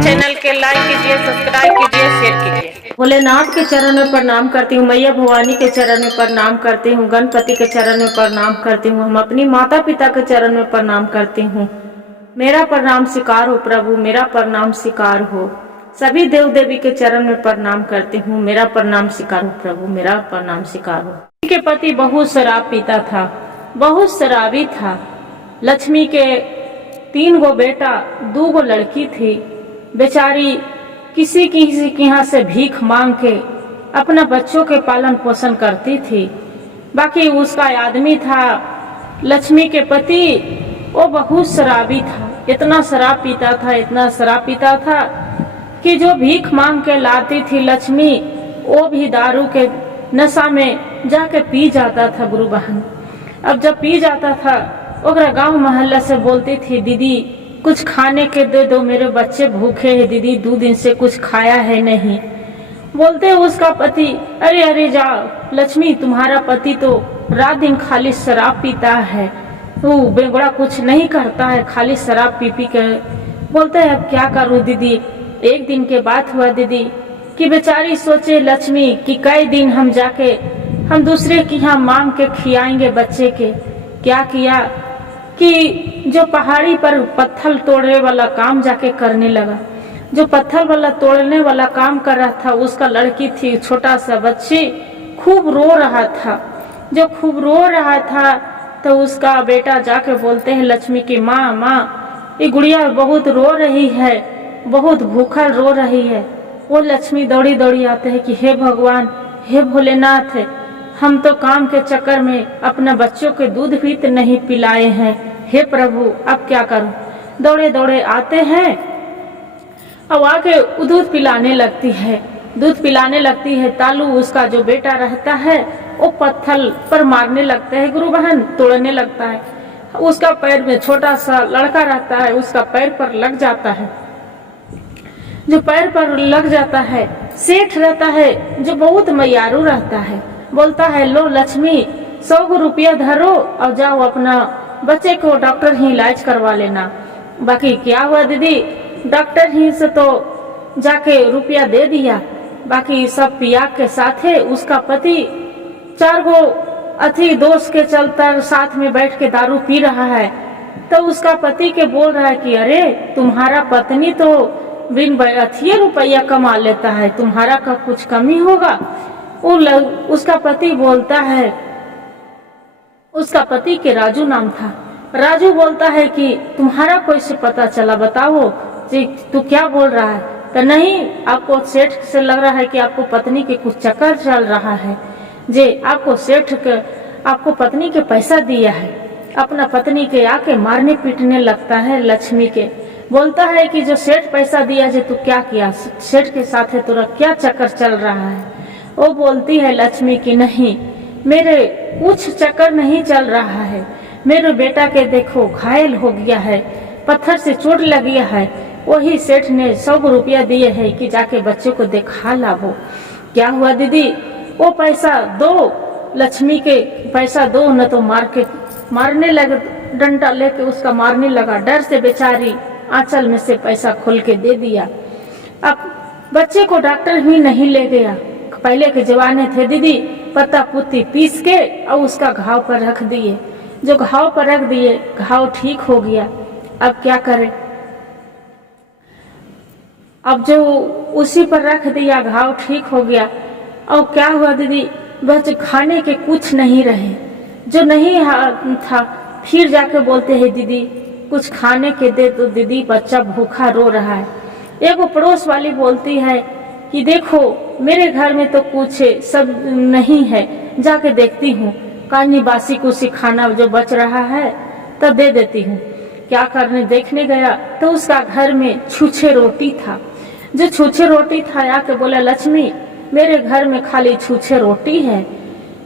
Channel के like कीजिए, subscribe कीजिए, शेयर कीजिए। भोलेनाथ के चरण में प्रणाम करती हूँ, मैया भवानी के चरण में प्रणाम करती हूँ, गणपति के चरण में प्रणाम करती हूँ, हम अपनी माता पिता के चरण में प्रणाम करती हूँ। मेरा प्रणाम स्वीकार हो प्रभु, मेरा प्रणाम स्वीकार हो। सभी देव देवी के चरण में प्रणाम करती हूँ, मेरा प्रणाम स्वीकार हो प्रभु, मेरा प्रणाम स्वीकार हो। के पति बहुत शराब पीता था, बहुत शराबी था। लक्ष्मी के 3 गो बेटा 2 गो लड़की थी। बेचारी किसी के यहाँ से भीख मांग के अपना बच्चों के पालन पोषण करती थी। बाकी उसका आदमी था, लक्ष्मी के पति, वो बहुत शराबी था। इतना शराब पीता था, इतना शराब पीता था कि जो भीख मांग के लाती थी लक्ष्मी, वो भी दारू के नशा में जाके पी जाता था गुरु बहन। अब जब पी जाता था, ओकरा गांव मोहल्ला से बोलती थी, दीदी कुछ खाने के दे दो, मेरे बच्चे भूखे हैं दीदी, 2 दिन से कुछ खाया है नहीं। बोलते उसका पति, अरे अरे जाओ लक्ष्मी, तुम्हारा पति तो रात दिन खाली शराब पीता है, वो बेगुड़ा कुछ नहीं करता है, खाली शराब पी पी के। बोलते है अब क्या करूं दीदी। एक दिन के बात हुआ दीदी कि बेचारी सोचे लक्ष्मी कि कई दिन हम जाके हम दूसरे के यहाँ मांग के खियाएंगे बच्चे के। क्या किया कि जो पहाड़ी पर पत्थर तोड़ने वाला काम जाके करने लगा। जो पत्थर वाला तोड़ने वाला काम कर रहा था, उसका लड़की थी, छोटा सा बच्ची, खूब रो रहा था। जो खूब रो रहा था तो उसका बेटा जाके बोलते हैं लक्ष्मी की, माँ माँ ये गुड़िया बहुत रो रही है, बहुत भूखा रो रही है। वो लक्ष्मी दौड़ी दौड़ी आते हैं कि हे भगवान, हे भोलेनाथ, हम तो काम के चक्कर में अपना बच्चों के दूध भी तो नहीं पिलाए हैं, हे प्रभु अब क्या करूं। दौड़े दौड़े आते हैं, अब आके दूध पिलाने लगती है, दूध पिलाने लगती है। तालू उसका जो बेटा रहता है वो पत्थर पर मारने लगता है गुरु बहन, तोड़ने लगता है। उसका पैर में छोटा सा लड़का रहता है, उसका पैर पर लग जाता है। जो पैर पर लग जाता है, सेठ रहता है जो बहुत मयारू रहता है, बोलता है लो लक्ष्मी 100 रुपया धरो और जाओ अपना बच्चे को डॉक्टर ही इलाज करवा लेना। बाकी क्या हुआ दीदी, डॉक्टर ही से तो जाके रुपया दे दिया, बाकी सब पिया के साथ है। उसका पति 4 गो अथी दोस्त के चलता साथ में बैठ के दारू पी रहा है। तो उसका पति के बोल रहा है कि अरे तुम्हारा पत्नी तो बिन अथिये रुपया कमा लेता है, तुम्हारा का कुछ कमी होगा। उसका पति बोलता है, उसका पति के राजू नाम था। राजू बोलता है कि तुम्हारा कोई से पता चला, बताओ जी तू क्या बोल रहा है। तो नहीं, आपको सेठ से लग रहा है कि आपको पत्नी के कुछ चक्कर चल रहा है जी, आपको सेठ के आपको पत्नी के पैसा दिया है। अपना पत्नी के आके मारने पीटने लगता है लक्ष्मी के। बोलता है कि जो सेठ पैसा दिया जे तू क्या किया, सेठ के साथ है तुरा क्या चक्कर चल रहा है। वो बोलती है लक्ष्मी की नहीं, मेरे कुछ चक्कर नहीं चल रहा है, मेरे बेटा के देखो घायल हो गया है, पत्थर से चोट लग गया है, वही सेठ ने 100 रुपया दिए है कि जाके बच्चे को दिखा लाओ। क्या हुआ दीदी, वो पैसा दो, लक्ष्मी के पैसा दो, न तो मारने लगे, डंडा लेके उसका मारने लगा। डर से बेचारी आंचल में से पैसा खोल के दे दिया। अब बच्चे को डॉक्टर भी नहीं ले गया। पहले के जमाने थे दीदी, पत्ता पुत्ती पीस के और उसका घाव पर रख दिए। जो घाव पर रख दिए, घाव ठीक हो गया। अब क्या करे, अब जो उसी पर रख दिया, घाव ठीक हो गया। और क्या हुआ दीदी, बस खाने के कुछ नहीं रहे, जो नहीं था। फिर जाके बोलते हैं दीदी कुछ खाने के दे तो दीदी, बच्चा भूखा रो रहा है। एक पड़ोस वाली बोलती है कि देखो मेरे घर में तो कुछ सब नहीं है, जाके देखती हूँ, कहीं बासी कुछ खाना जो बच रहा है तो दे देती हूँ। क्या करने देखने गया तो उसका घर में छूछे रोटी था। जो छूछे रोटी था, आके बोला लक्ष्मी मेरे घर में खाली छूछे रोटी है,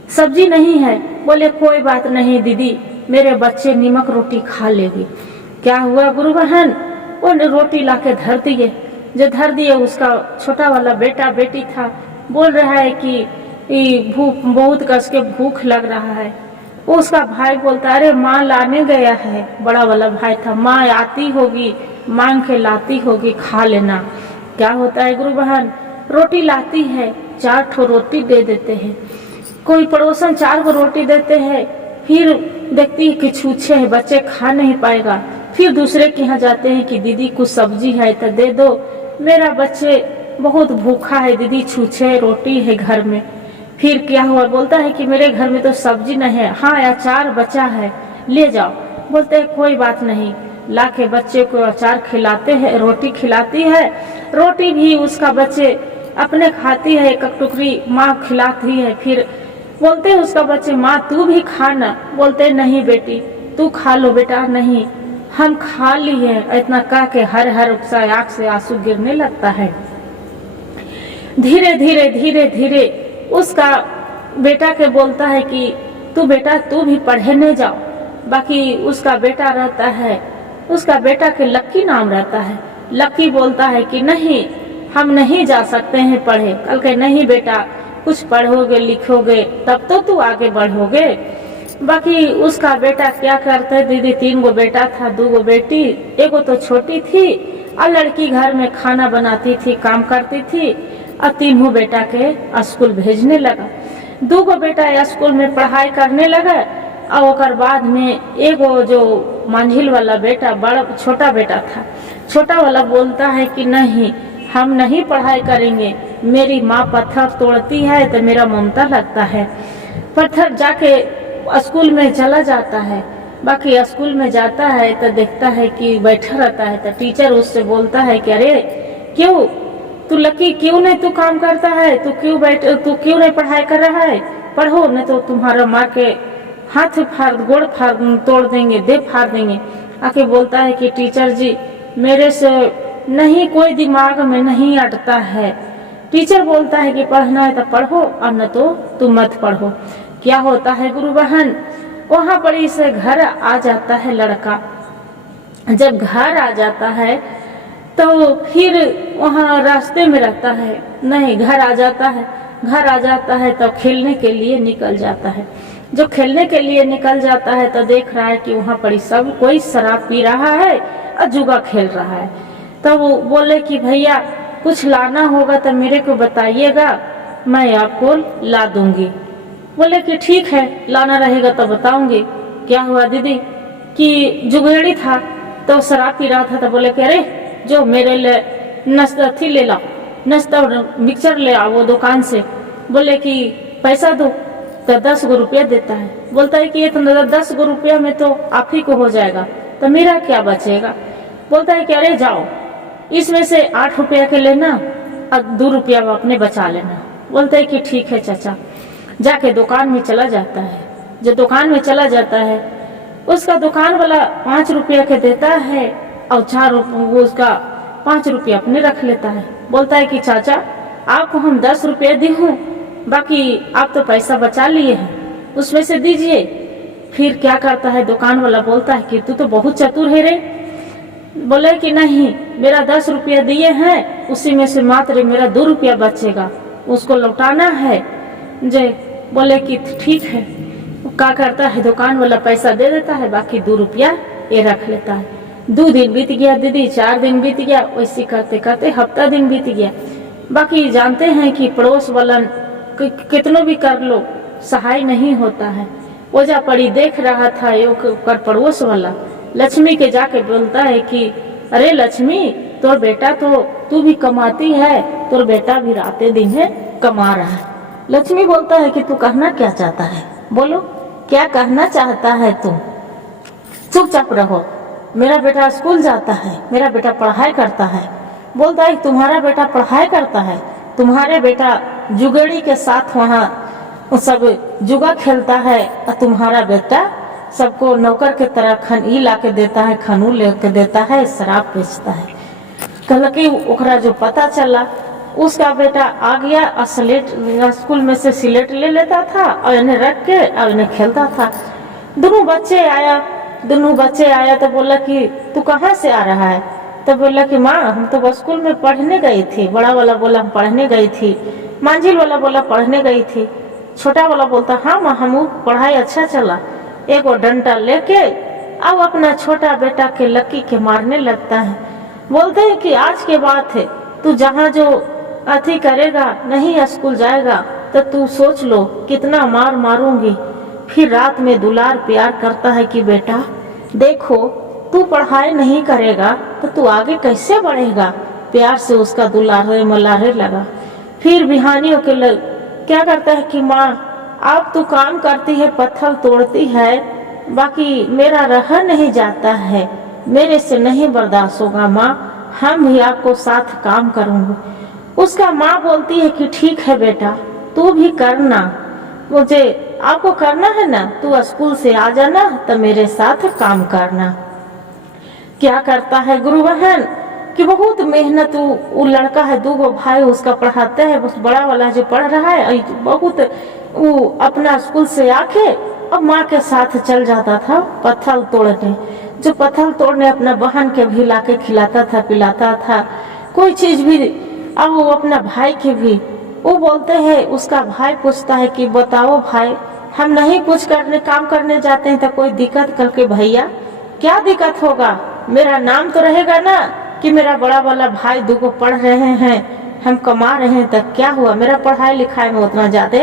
सब्जी नहीं है। बोले कोई बात नहीं दीदी, मेरे बच्चे नीमक रोटी खा लेगी। क्या हुआ गुरु बहन, वो रोटी लाके धर दिए। जो धर दिए, उसका छोटा वाला बेटा बेटी था, बोल रहा है कि भूख बहुत कस के भूख लग रहा है। उसका भाई बोलता अरे माँ लाने गया है, बड़ा वाला भाई था, माँ आती होगी मांग के लाती होगी, खा लेना। क्या होता है गुरु बहन, रोटी लाती है, 4 ठो रोटी दे देते हैं, कोई पड़ोसन 4 को रोटी देते हैं, फिर देखती है कि छूछे है, बच्चे खा नहीं पाएगा, फिर दूसरे के यहाँ जाते हैं कि दीदी कुछ सब्जी है तो दे दो, मेरा बच्चे बहुत भूखा है दीदी, छूछे रोटी है घर में। फिर क्या हुआ, बोलता है कि मेरे घर में तो सब्जी नहीं है, हाँ अचार बचा है ले जाओ। बोलते हैं कोई बात नहीं, ला के बच्चे को अचार खिलाते हैं, रोटी खिलाती है, रोटी भी उसका बच्चे अपने खाती है, एक टुकड़ी माँ खिलाती है। फिर बोलते हैं उसका बच्चे माँ तू भी खाना, बोलते नहीं बेटी तू खा लो बेटा, नहीं हम खा ली है, इतना कह के हर आँख से आंसू गिरने लगता है। धीरे धीरे धीरे धीरे उसका बेटा के बोलता है कि तू बेटा तू भी पढ़ने जाओ। बाकी उसका बेटा रहता है, उसका बेटा के लक्की नाम रहता है, लक्की बोलता है कि नहीं हम नहीं जा सकते हैं पढ़े। कल के नहीं बेटा कुछ पढ़ोगे लिखोगे तब तो तू आगे बढ़ोगे। बाकी उसका बेटा क्या करता है, दीदी 3 गो बेटा था, 2 गो बेटी, एगो तो छोटी थी और लड़की घर में खाना बनाती थी, काम करती थी, और 3 बेटा के स्कूल भेजने लगा। 2 गो बेटा स्कूल में पढ़ाई करने लगा और ओकर बाद में एगो जो मंझिल वाला बेटा, बड़ा छोटा बेटा था, छोटा वाला बोलता है कि नहीं हम नहीं पढ़ाई करेंगे, मेरी माँ पत्थर तोड़ती है तो मेरा ममता लगता है। पत्थर जाके स्कूल में चला जाता है। बाकी स्कूल में जाता है तो देखता है कि बैठा रहता है, तो टीचर उससे बोलता है कि अरे क्यों तू लकी क्यों नहीं तू काम करता है, तू क्यों नहीं पढ़ाई कर रहा है, पढ़ो नहीं तो तुम्हारा माँ के हाथ फाड़ गोड़ फाड़ तोड़ देंगे, दे फाड़ देंगे। आके बोलता है कि टीचर जी मेरे से नहीं कोई दिमाग में नहीं अटता है। टीचर बोलता है कि पढ़ना है तो पढ़ो और न तो तुम मत पढ़ो। क्या होता है गुरु बहन, वहाँ पर इसे घर आ जाता है लड़का। जब घर आ जाता है तो फिर वहाँ रास्ते में रहता है, नहीं घर आ जाता है, घर आ जाता है तो खेलने के लिए निकल जाता है। जो खेलने के लिए निकल जाता है तो देख रहा है कि वहाँ पर सब कोई शराब पी रहा है और जुआ खेल रहा है। तो वो बोले कि भैया कुछ लाना होगा तो मेरे को बताइएगा, मैं आपको ला दूंगी। बोले कि ठीक है लाना रहेगा तो बताऊंगी। क्या हुआ दीदी कि जुगेड़ी था तो शराब पी रहा था, तो बोले कि अरे जो मेरे लिए नाश्ता थी ले लाओ, नाश्ता मिक्सचर ले आओ वो दुकान से। बोले कि पैसा दो, तो 10 गो रुपया देता है। बोलता है कि ये तो 10 गो रुपया में तो आप ही को हो जाएगा, तो मेरा क्या बचेगा। बोलता है कि अरे जाओ इसमें से 8 रुपया के लेना और 2 रुपया अपने बचा लेना। बोलते है कि ठीक है चाचा। जाके दुकान में चला जाता है। जो दुकान में चला जाता है उसका दुकान वाला 5 रुपया के देता है और 4 वो उसका 5 रुपया अपने रख लेता है। बोलता है कि चाचा आपको हम 10 रुपया दी हूँ, बाकी आप तो पैसा बचा लिए हैं, उसमें से दीजिए। फिर क्या करता है दुकान वाला बोलता है कि तू तो बहुत चतुर है रे। बोले कि नहीं मेरा 10 रुपया दिए हैं, उसी में से मात्र मेरा 2 रुपया बचेगा, उसको लौटाना है। जय बोले कि ठीक है। क्या करता है दुकान वाला पैसा दे देता है, बाकी 2 रुपया ये रख लेता है। 2 दिन बीत गया दीदी, 4 दिन बीत गया, वैसे करते करते हफ्ता दिन बीत गया। बाकी जानते हैं कि पड़ोस वाला कितनो भी कर लो सहाय नहीं होता है। ओजा पड़ी देख रहा था कर पड़ोस वाला लक्ष्मी के जाके बोलता है कि अरे लक्ष्मी तोर बेटा तो तू भी कमाती है, तोर बेटा भी रातें दिन है कमा रहा है। लक्ष्मी बोलता है कि तू कहना क्या चाहता है, बोलो क्या कहना चाहता है तुम, चुपचाप रहो। मेरा बेटा स्कूल जाता है, मेरा बेटा पढ़ाई करता है। बोलता है तुम्हारा बेटा पढ़ाई करता है, तुम्हारे बेटा जुगेड़ी के साथ वहाँ सब जुगा खेलता है और तुम्हारा बेटा सबको नौकर के तरह खनी ला के देता है, खनू लेके देता है, शराब बेचता है। कल की ओकरा जो पता चला उसका बेटा आ गया और स्लेट स्कूल में से स्लेट ले लेता था और इन्हें रख के और इन्हें खेलता था। दोनों बच्चे आया तो बोला कि तू कहाँ से आ रहा है। तो बोला कि माँ हम तो स्कूल में पढ़ने गई थी। बड़ा वाला बोला हम पढ़ने गई थी। मंझिल वाला बोला पढ़ने गई थी। छोटा वाला बोलता हाँ माँ हम पढ़ाई अच्छा चला। एगो डंडा लेके अब अपना छोटा बेटा के लक्की के मारने लगता है। बोलते हैं कि आज के बाद है, तू जहाँ जो अथी करेगा, नहीं स्कूल जाएगा तो तू सोच लो कितना मार मारूंगी। फिर रात में दुलार प्यार करता है कि बेटा देखो, तू पढ़ाई नहीं करेगा तो तू आगे कैसे बढ़ेगा। प्यार से उसका दुलारे मलारे लगा। फिर बिहानियों के क्या करता है कि माँ आप तो काम करती है, पत्थर तोड़ती है, बाकी मेरा रहा नहीं जाता है, मेरे से नहीं बर्दाश्त होगा माँ, हम ही आपको साथ काम करूंगी। उसका माँ बोलती है कि ठीक है बेटा, तू भी करना, मुझे आपको करना है ना, तू स्कूल से आ जाना तो मेरे साथ काम करना। क्या करता है गुरु बहन कि बहुत मेहनत, वो लड़का है, दो भाई उसका पढ़ाते हैं, बस बड़ा वाला जो पढ़ रहा है बहुत, वो अपना स्कूल से आके अब माँ के साथ चल जाता था पत्थर तोड़ने। जो पत्थर तोड़ने अपना बहन के भी लाके खिलाता था, पिलाता था, कोई चीज भी। अब वो अपना भाई के भी, वो बोलते हैं, उसका भाई पूछता है कि बताओ भाई, हम नहीं कुछ करने काम करने जाते हैं तो कोई दिक्कत करके। भैया क्या दिक्कत होगा, मेरा नाम तो रहेगा ना कि मेरा बड़ा वाला भाई दो को पढ़ रहे हैं, हम कमा रहे हैं, तब क्या हुआ, मेरा पढ़ाई लिखाई में उतना ज्यादा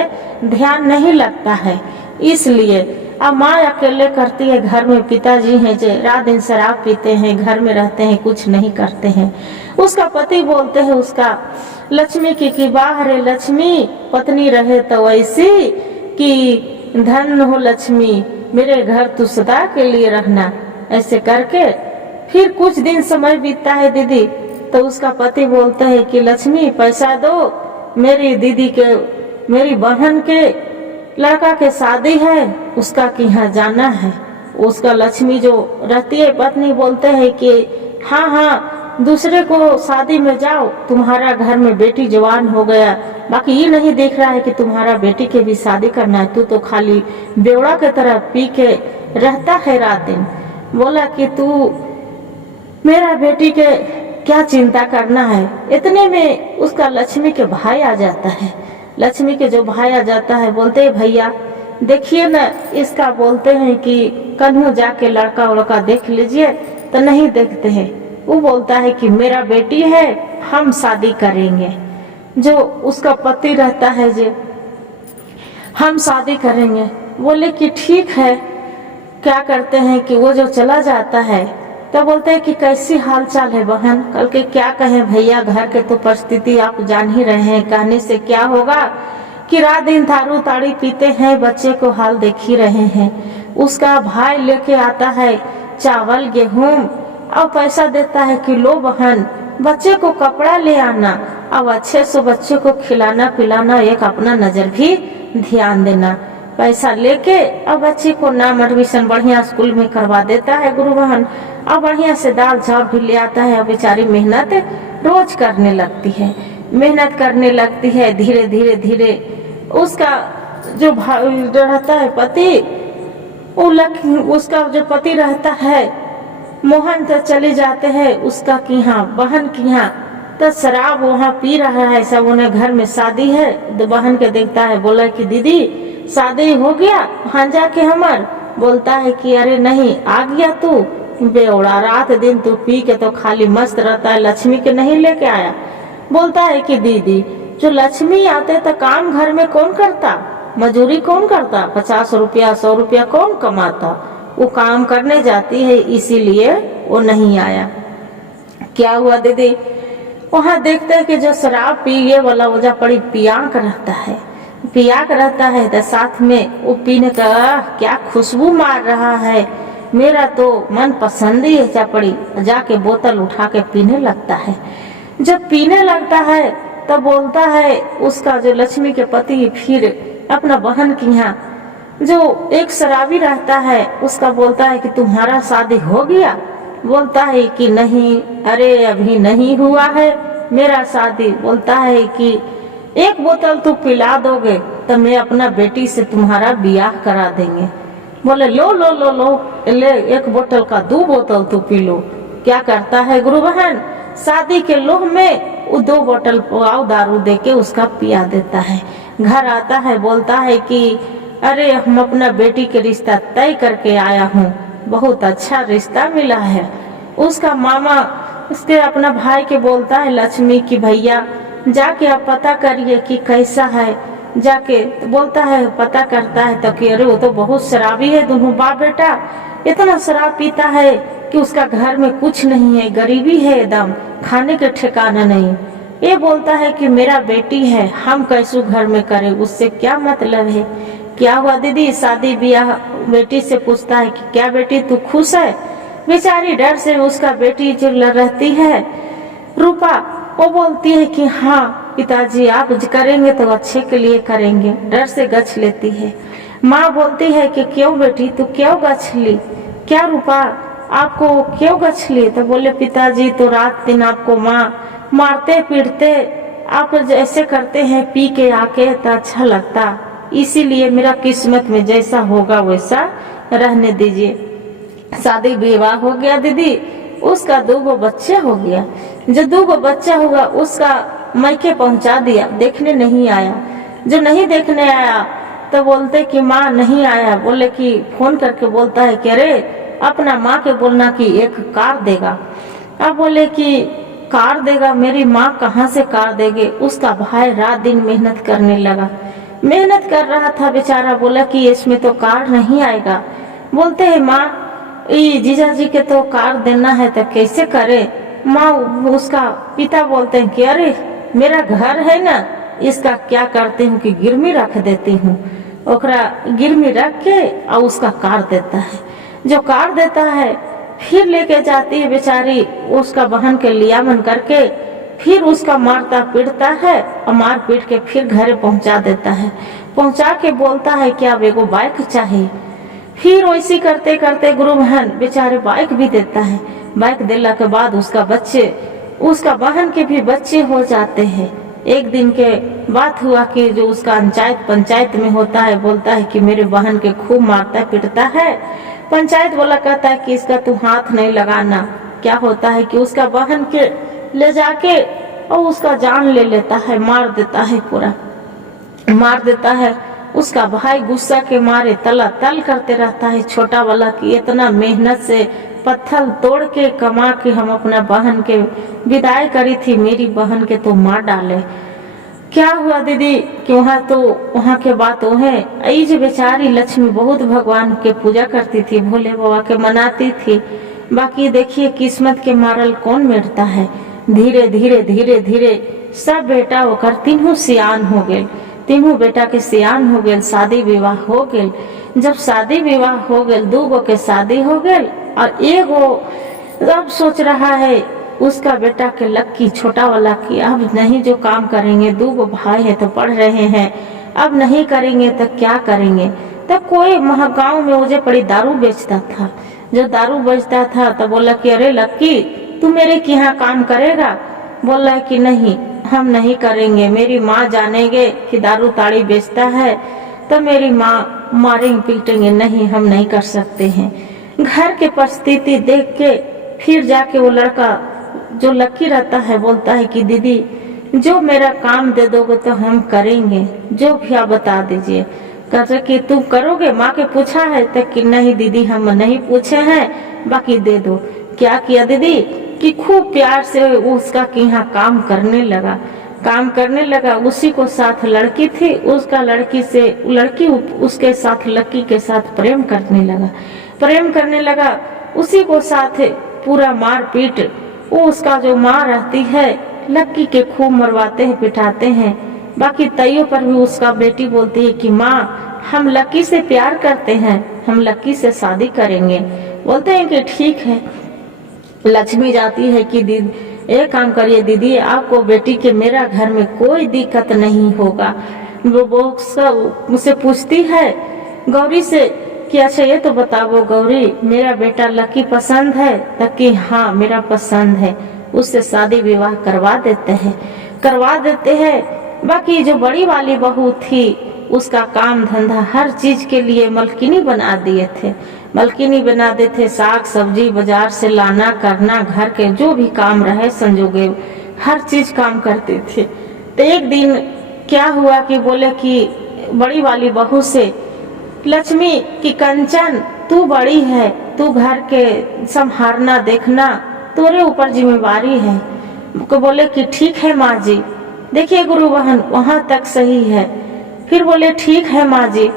ध्यान नहीं लगता है। इसलिए अब माँ अकेले करती है, घर में पिताजी हैं जो रात दिन शराब पीते हैं, घर में रहते हैं, कुछ नहीं करते हैं। उसका पति बोलते हैं उसका लक्ष्मी की बाहर है लक्ष्मी, पत्नी रहे तो ऐसी कि धन हो लक्ष्मी, मेरे घर तू सदा के लिए रहना। ऐसे करके फिर कुछ दिन समय बीतता है दीदी, तो उसका पति बोलता है कि लक्ष्मी पैसा दो, मेरी दीदी के, मेरी बहन के लड़का के शादी है, उसका कि यहाँ जाना है। उसका लक्ष्मी जो रहती है पत्नी बोलते हैं कि हाँ हाँ दूसरे को शादी में जाओ, तुम्हारा घर में बेटी जवान हो गया, बाकी ये नहीं देख रहा है कि तुम्हारा बेटी के भी शादी करना है, तू तो खाली बेवड़ा के तरह पी के रहता है रात दिन। बोला कि तू मेरा बेटी के क्या चिंता करना है। इतने में उसका लक्ष्मी के भाई आ जाता है। लक्ष्मी के जो भाई आ जाता है बोलते हैं भैया देखिए ना, इसका बोलते हैं कि कन्हू जाके लड़का उड़का देख लीजिए, तो नहीं देखते हैं। वो बोलता है कि मेरा बेटी है, हम शादी करेंगे। जो उसका पति रहता है जो हम शादी करेंगे। बोले कि ठीक है। क्या करते हैं कि वो जो चला जाता है तो बोलते हैं कि कैसी हाल चाल है बहन। कल के क्या कहें भैया, घर के तो परिस्थिति आप जान ही रहे हैं, कहने से क्या होगा कि रात दिन दारू ताड़ी पीते हैं, बच्चे को हाल देख ही रहे हैं। उसका भाई लेके आता है चावल गेहूं और पैसा देता है कि लो बहन बच्चे को कपड़ा ले आना, अब अच्छे से बच्चे को खिलाना पिलाना, एक अपना नजर भी ध्यान देना। पैसा लेके अब बच्चे को नाम एडमिशन बढ़िया स्कूल में करवा देता है गुरु बहन। अब बढ़िया से दाल चावल भी ले आता है। अब बेचारी मेहनत रोज करने लगती है, मेहनत करने लगती है। धीरे धीरे धीरे उसका जो रहता है पति, उसका जो पति रहता है मोहन तो चले जाते हैं उसका की यहाँ बहन की यहाँ, तो शराब वहाँ पी रहा है सब। उन्हें घर में शादी है, तो बहन के देखता है, बोला कि दीदी शादी हो गया वहाँ जाके हमार। बोलता है कि अरे नहीं, आ गया तू बेवड़ा, रात दिन तू पी के तो खाली मस्त रहता है, लक्ष्मी के नहीं लेके आया। बोलता है कि दीदी जो लक्ष्मी आते तो काम घर में कौन करता, मजूरी कौन करता, 50 रुपया 100 रुपया कौन कमाता, वो काम करने जाती है इसीलिए वो नहीं आया। क्या हुआ दीदी, वहाँ देखते हैं कि जो शराब पिए वाला वजह पड़ी पियांक रहता है, पियाक रहता है, तो साथ में वो पीने का क्या खुशबू मार रहा है। मेरा तो मन पसंद ही है चपड़ी, जाके बोतल उठा के पीने लगता है। जब पीने लगता है तब तो बोलता है उसका जो लक्ष्मी के पति फिर अपना बहन की यहाँ जो एक शराबी रहता है उसका बोलता है कि तुम्हारा शादी हो गया। बोलता है कि नहीं, अरे अभी नहीं हुआ है मेरा शादी। बोलता है कि एक बोतल तू पिला दोगे तो मैं अपना बेटी से तुम्हारा ब्याह करा देंगे। बोले लो लो लो लो ले, एक बोतल का 2 बोतल तू पी लो। क्या करता है गुरु बहन, शादी के लोह में वो 2 बोतल पुआव दारू दे के उसका पिया देता है। घर आता है, बोलता है कि अरे हम अपना बेटी के रिश्ता तय करके आया हूँ, बहुत अच्छा रिश्ता मिला है। उसका मामा उसके अपना भाई के बोलता है लक्ष्मी कि भैया जाके आप पता करिए कि कैसा है। जाके तो बोलता है, पता करता है तो कि अरे वो तो बहुत शराबी है, दोनों बाप बेटा इतना शराब पीता है कि उसका घर में कुछ नहीं है, गरीबी है एकदम, खाने के ठिकाना नहीं। ये बोलता है कि मेरा बेटी है, हम कैसे घर में करें, उससे क्या मतलब है। क्या हुआ दीदी, शादी ब्याह बेटी से पूछता है कि क्या बेटी तू खुश है। बेचारी डर से उसका बेटी जो रहती है रूपा, वो बोलती है कि हाँ पिताजी आप करेंगे तो अच्छे के लिए करेंगे, डर से गछ लेती है। माँ बोलती है कि क्यों बेटी तू क्यों गछ ली, क्या रूपा आपको क्यों गछ ली। तो बोले पिताजी तो रात दिन आपको माँ मारते पीटते, आप जैसे करते हैं पी के आके तो अच्छा लगता, इसीलिए मेरा किस्मत में जैसा होगा वैसा रहने दीजिए। शादी विवाह हो गया दीदी, उसका 2 बच्चे हो गया। जो 2 बच्चा होगा उसका मायके पहुंचा दिया, देखने नहीं आया। जो नहीं देखने आया तो बोलते कि माँ नहीं आया, बोले कि फोन करके बोलता है कि अरे अपना माँ के बोलना कि एक कार देगा। अब बोले कि कार देगा, मेरी माँ कहाँ से कार देगी। उसका भाई रात दिन मेहनत करने लगा, मेहनत कर रहा था बेचारा, बोला कि इसमें तो कार नहीं आएगा। बोलते हैं माँ जीजा जी के तो कार देना है तो कैसे करे। माँ उसका पिता बोलते हैं कि अरे मेरा घर है ना, इसका क्या करती हूँ कि गिरवी रख देती हूँ, ओकरा गिरवी रख के और उसका कार देता है। जो कार देता है फिर लेके जाती है बेचारी, उसका बहन के लिया मन करके फिर उसका मारता पीटता है और मार पीट के फिर घर पहुंचा देता है। पहुंचा के बोलता है कि अब एगो बाइक चाहिए। फिर वैसी करते करते गुरु बहन बेचारे बाइक भी देता है। बाइक दिला के बाद उसका बहन के भी बच्चे हो जाते हैं। एक दिन के बात हुआ कि जो उसका पंचायत में होता है, बोलता है कि मेरे बहन के खूब मारता पीटता है। पंचायत वाला कहता है कि इसका तू हाथ नहीं लगाना। क्या होता है कि उसका बहन के ले जाके और उसका जान ले लेता है, मार देता है, पूरा मार देता है। उसका भाई गुस्सा के मारे तला तल करते रहता है छोटा वाला कि इतना मेहनत से पत्थर तोड़ के कमा के हम अपना बहन के विदाई करी थी, मेरी बहन के तो मार डाले। क्या हुआ दीदी कि वहाँ के बात वो है। ऐज बेचारी लक्ष्मी बहुत भगवान के पूजा करती थी, भोले बाबा के मनाती थी। बाकी देखिए किस्मत के मारल कौन मिटता है। धीरे धीरे धीरे धीरे सब बेटा होकर तीनों सियान हो गए, तीनों बेटा के सियान हो गए, शादी विवाह हो गए। जब शादी विवाह हो गए, 2 के शादी हो गए और एगो अब सोच रहा है उसका बेटा के लक्की छोटा वाला की अब नहीं जो काम करेंगे, 2 भाई है तो पढ़ रहे हैं, अब नहीं करेंगे तो क्या करेंगे। तब कोई गाँव में मुझे बड़ी दारू बेचता था, जो दारू बेचता था तो बोला कि अरे लक्की तू मेरे के यहाँ काम करेगा। बोल रहा है कि नहीं हम नहीं करेंगे, मेरी माँ जानेंगे कि दारू ताड़ी बेचता है तो मेरी माँ मारेंगे पीटेंगे, नहीं हम नहीं कर सकते हैं। घर के परिस्थिति देख के फिर जाके वो लड़का जो लक्की रहता है बोलता है कि दीदी जो मेरा काम दे दोगे तो हम करेंगे, जो भी आप बता दीजिए। कहते कि तुम करोगे, माँ के पूछा है तो कि नहीं दीदी हम नहीं पूछे हैं, बाकी दे दो। क्या किया दीदी कि खूब प्यार से उसका कि यहाँ काम करने लगा। उसी को साथ लड़की थी, उसका लड़की उसके साथ लक्की के साथ प्रेम करने लगा। उसी को साथ पूरा मार पीट वो उसका जो माँ रहती है लक्की के खूब मरवाते हैं पिटाते हैं। बाकी तैयों पर भी उसका बेटी बोलती है कि माँ हम लक्की से प्यार करते हैं, हम लक्की से शादी करेंगे। बोलते हैं कि ठीक है। लक्ष्मी जाती है कि दीदी एक काम करिए दीदी, आपको बेटी के मेरा घर में कोई दिक्कत नहीं होगा। वो मुझसे पूछती है गौरी से कि अच्छा ये तो बताओ गौरी मेरा बेटा लक्की पसंद है, लक्की हाँ मेरा पसंद है, उससे शादी विवाह करवा देते हैं। बाकी जो बड़ी वाली बहू थी उसका काम धंधा हर चीज के लिए मलकिनी बना देते थे, साग सब्जी बाजार से लाना करना, घर के जो भी काम रहे संजोगे हर चीज काम करते थे। तो एक दिन क्या हुआ कि बोले कि बड़ी वाली बहू से लक्ष्मी कि कंचन तू बड़ी है, तू घर के संभालना देखना, तेरे ऊपर जिम्मेवारी है। को बोले कि ठीक है माँ जी। देखिए गुरु बहन वहाँ तक सही है। फिर बोले ठीक है माँ जी।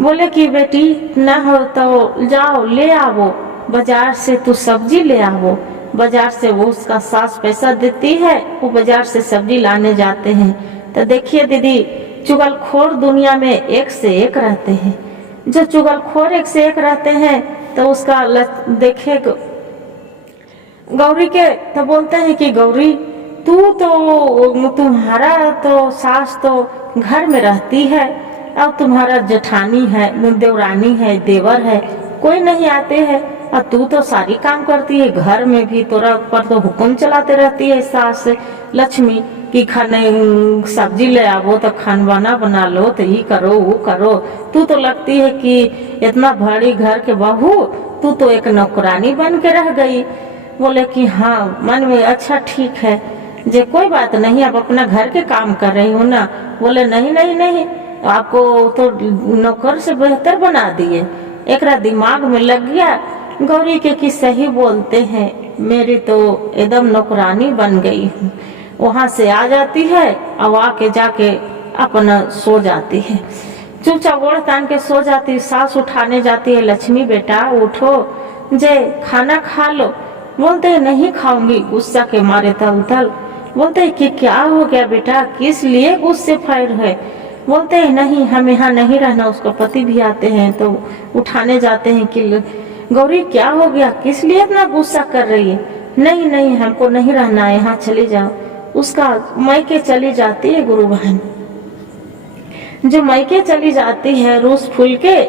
बोले कि बेटी न हो तो जाओ ले आवो, बाजार से तू सब्जी ले आवो। बाजार से वो उसका सास पैसा देती है, वो बाजार से सब्जी लाने जाते हैं। तो देखिए दीदी चुगलखोर दुनिया में एक से एक रहते हैं। जो चुगलखोर एक से एक रहते हैं तो उसका देखे गौरी के तो बोलते हैं कि गौरी तुम्हारा तो सास तो घर में रहती है और तुम्हारा जेठानी है, देवरानी है, देवर है, कोई नहीं आते हैं और तू तो सारी काम करती है, घर में भी तोरा ऊपर तो हुक्म चलाते रहती है सास लक्ष्मी कि खाने सब्जी ले आवो तो खानवाना बना लो, तो ये करो वो करो। तू तो लगती है कि इतना बड़ी घर के बहू, तू तो एक नौकरानी बन के रह गई। बोले कि हाँ मन में अच्छा ठीक है जे कोई बात नहीं, आप अपना घर के काम कर रही हो ना। बोले नहीं नहीं नहीं, आपको तो नौकर से बेहतर बना दिए। एक दिमाग में लग गया गौरी के कि सही बोलते हैं, मेरी तो एकदम नौकरानी बन गई हूँ। वहां से आ जाती है और आके जाके अपना सो जाती है, चुपचाप ओढ़ तान के सो जाती। सास उठाने जाती है, लक्ष्मी बेटा उठो जे खाना खा लो। बोलते है नहीं खाऊंगी, गुस्सा के मारे तल तल। बोलते है कि क्या हो गया बेटा, किस लिए गुस्से फायर है। बोलते हैं नहीं हम यहाँ नहीं रहना। उसका पति भी आते हैं तो उठाने जाते हैं कि गौरी क्या हो गया, किस लिए इतना गुस्सा कर रही है। नहीं नहीं हमको नहीं रहना है, यहाँ चली जाओ। उसका मायके चली जाती है गुरु बहन। जो मायके चली जाती है रूस फूल के,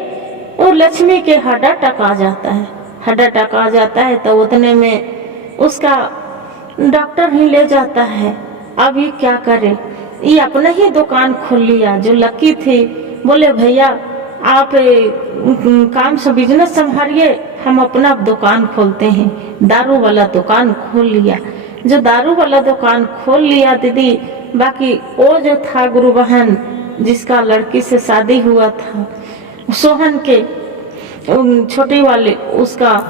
और लक्ष्मी के हड्डा टका जाता है। हड्डा टका जाता है तो उतने में उसका डॉक्टर ही ले जाता है। अभी क्या करे, ये अपना ही दुकान खोल लिया। जो लकी थी बोले भैया आप काम से बिजनेस संभालिए, हम अपना दुकान खोलते हैं। दारू वाला दुकान खोल लिया। जो दारू वाला दुकान खोल लिया दीदी, बाकी वो जो था गुरु बहन जिसका लड़की से शादी हुआ था सोहन के छोटी वाले, उसका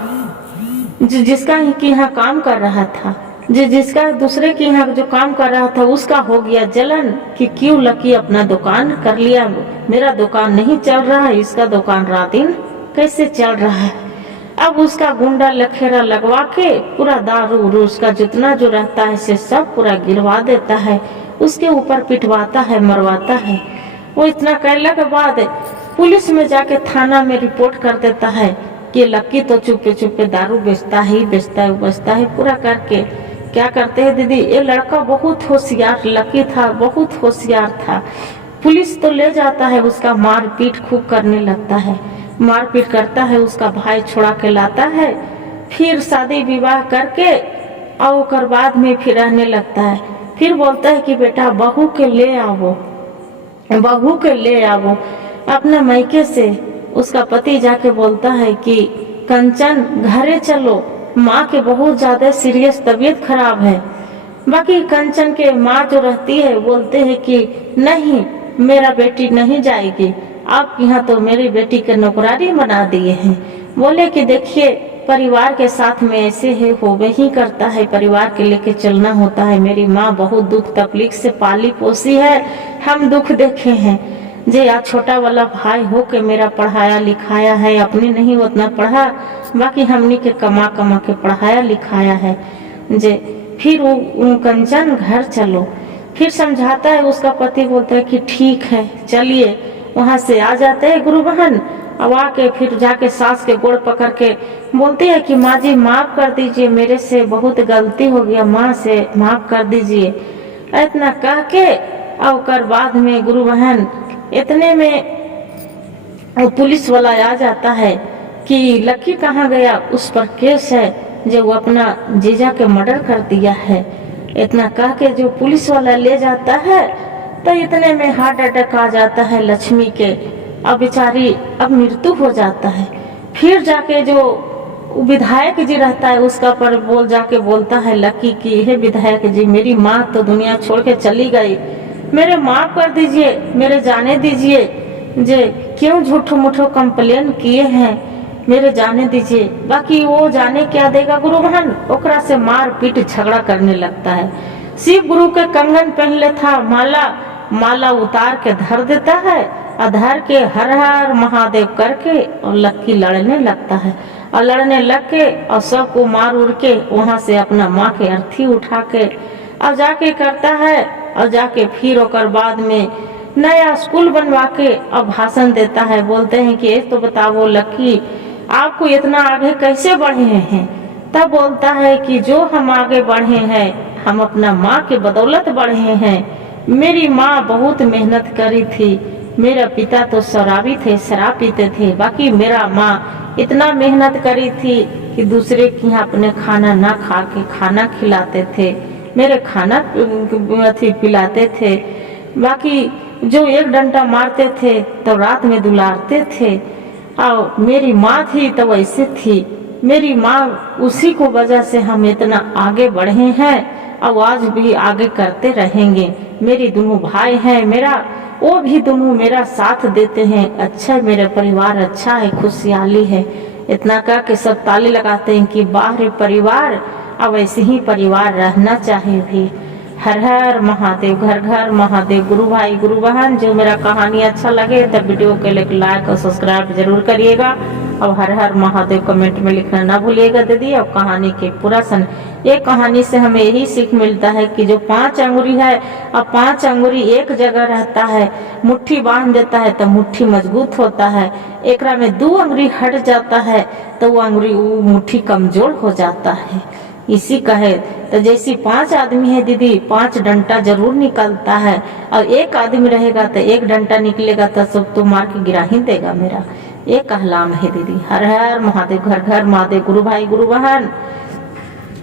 जिसका कि यहाँ काम कर रहा था, जिसका दूसरे के यहाँ जो काम कर रहा था उसका हो गया जलन कि क्यों लकी अपना दुकान कर लिया, मेरा दुकान नहीं चल रहा है, इसका दुकान रात दिन कैसे चल रहा है। अब उसका गुंडा लखेरा लगवा के पूरा दारू उसका जितना जो रहता है से सब पूरा गिरवा देता है, उसके ऊपर पिटवाता है, मरवाता है। वो इतना करने के बाद पुलिस में जाके थाना में रिपोर्ट कर देता है कि लक्की तो चुपे चुपे दारू बेचता है पूरा करके। क्या करते हैं दीदी, ये लड़का बहुत होशियार लक्की था, बहुत होशियार था। पुलिस तो ले जाता है, उसका मारपीट खूब करने लगता है, मारपीट करता है, उसका भाई छोड़ा के लाता है। फिर शादी विवाह करके और बाद में फिर रहने लगता है। फिर बोलता है कि बेटा बहू के ले आवो, बहू के ले आवो अपने मायके से। उसका पति जाके बोलता है कि कंचन घरे चलो, माँ के बहुत ज्यादा सीरियस तबीयत खराब है। बाकी कंचन के माँ जो रहती है बोलते हैं कि नहीं मेरा बेटी नहीं जाएगी, आप यहाँ तो मेरी बेटी के नौकरानी बना दिए हैं। बोले कि देखिए परिवार के साथ में ऐसे है, होवे ही करता है, परिवार के लेके चलना होता है। मेरी माँ बहुत दुख तकलीफ से पाली पोसी है, हम दुख देखे हैं। जे आज छोटा वाला भाई हो के मेरा पढ़ाया लिखाया है, अपने नहीं उतना पढ़ा, बाकी हमनी के कमा कमा के पढ़ाया लिखाया है। जे फिर वो कंचन घर चलो, फिर समझाता है। उसका पति बोलता है कि ठीक है चलिए। वहां से आ जाते हैं गुरु बहन। अब आके फिर जाके सास के गोड़ पकड़ के बोलती है कि माँ जी माफ कर दीजिए, मेरे से बहुत गलती हो गया, माँ से माफ कर दीजिए। इतना कह के और बाद में गुरु बहन इतने में पुलिस वाला आ जाता है कि लकी कहाँ गया, उस पर केस है जो वो अपना जीजा के मर्डर कर दिया है। इतना कह के जो पुलिस वाला ले जाता है तो इतने में हार्ट अटैक आ जाता है लक्ष्मी के, अब बेचारी अब मृत्यु हो जाता है। फिर जाके जो विधायक जी रहता है उसका पर जाके बोलता है लकी की हे विधायक जी मेरी माँ तो दुनिया छोड़ के चली गई, मेरे माफ कर दीजिए, मेरे जाने दीजिए। जे क्यों झूठो मूठो कंप्लेन किए हैं मेरे जाने दीजिए। बाकी वो जाने क्या देगा गुरु बहन, ओकरा से मार पीट झगड़ा करने लगता है। शिव गुरु के कंगन पहन था माला, माला उतार के धर देता है और धर के हर हर महादेव करके और लक्की लड़ने लगता है। और लड़ने लग के और सबको मार उड़ के वहां से अपना माँ के अर्थी उठा के और जाके करता है। और जाके फिर ओकर बाद में नया स्कूल बनवा के और भाषण देता है। बोलते हैं कि तो बताओ लक्की, आपको इतना आगे कैसे बढ़े हैं? तब बोलता है कि जो हम आगे बढ़े हैं हम अपना माँ के बदौलत बढ़े हैं। मेरी माँ बहुत मेहनत करी थी, मेरा पिता तो शराबी थे, शराब पीते थे। बाकी मेरा माँ इतना मेहनत करी थी कि दूसरे के यहाँ अपने खाना ना खा के खाना खिलाते थे, मेरे खाना पिलाते थे। बाकी जो एक डंडा मारते थे तो रात में दुलारते थे। और मेरी माँ थी तो वैसे थी, मेरी माँ उसी को वजह से हम इतना आगे बढ़े हैं और आज भी आगे करते रहेंगे। मेरी दोनों भाई हैं मेरा, वो भी दोनों मेरा साथ देते हैं। अच्छा मेरा परिवार अच्छा है, खुशहाली है। इतना कह के सब ताली लगाते हैं कि बाहर परिवार अब ऐसे ही परिवार रहना चाहिए भी। हर हर महादेव, घर घर महादेव। गुरु भाई गुरु बहन, जो मेरा कहानी अच्छा लगे तो वीडियो के लिए लाइक और सब्सक्राइब जरूर करिएगा। और हर हर महादेव कमेंट में लिखना ना भूलिएगा दीदी। और कहानी के पूरा ये कहानी से हमें यही सीख मिलता है कि जो 5 अंगुरी है और 5 अंगुरी एक जगह रहता है, मुट्ठी बांध देता है तो मुट्ठी मजबूत होता है। एकरा में 2 अंगुरी हट जाता है तो वो अंगुरी वो मुट्ठी कमजोर हो जाता है। इसी कहे तो जैसी 5 आदमी है दीदी, 5 डंडा जरूर निकलता है। और एक आदमी रहेगा तो एक डंडा निकलेगा तो सब तो मार के गिरा ही देगा। मेरा ये कहलाम है दीदी। हर हर महादेव, घर घर महादेव। गुरु भाई गुरु बहन,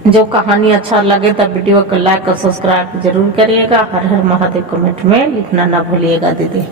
जो कहानी अच्छा लगे तो वीडियो को लाइक और सब्सक्राइब जरूर करिएगा। हर हर महादेव कमेंट में लिखना ना भूलिएगा दीदी।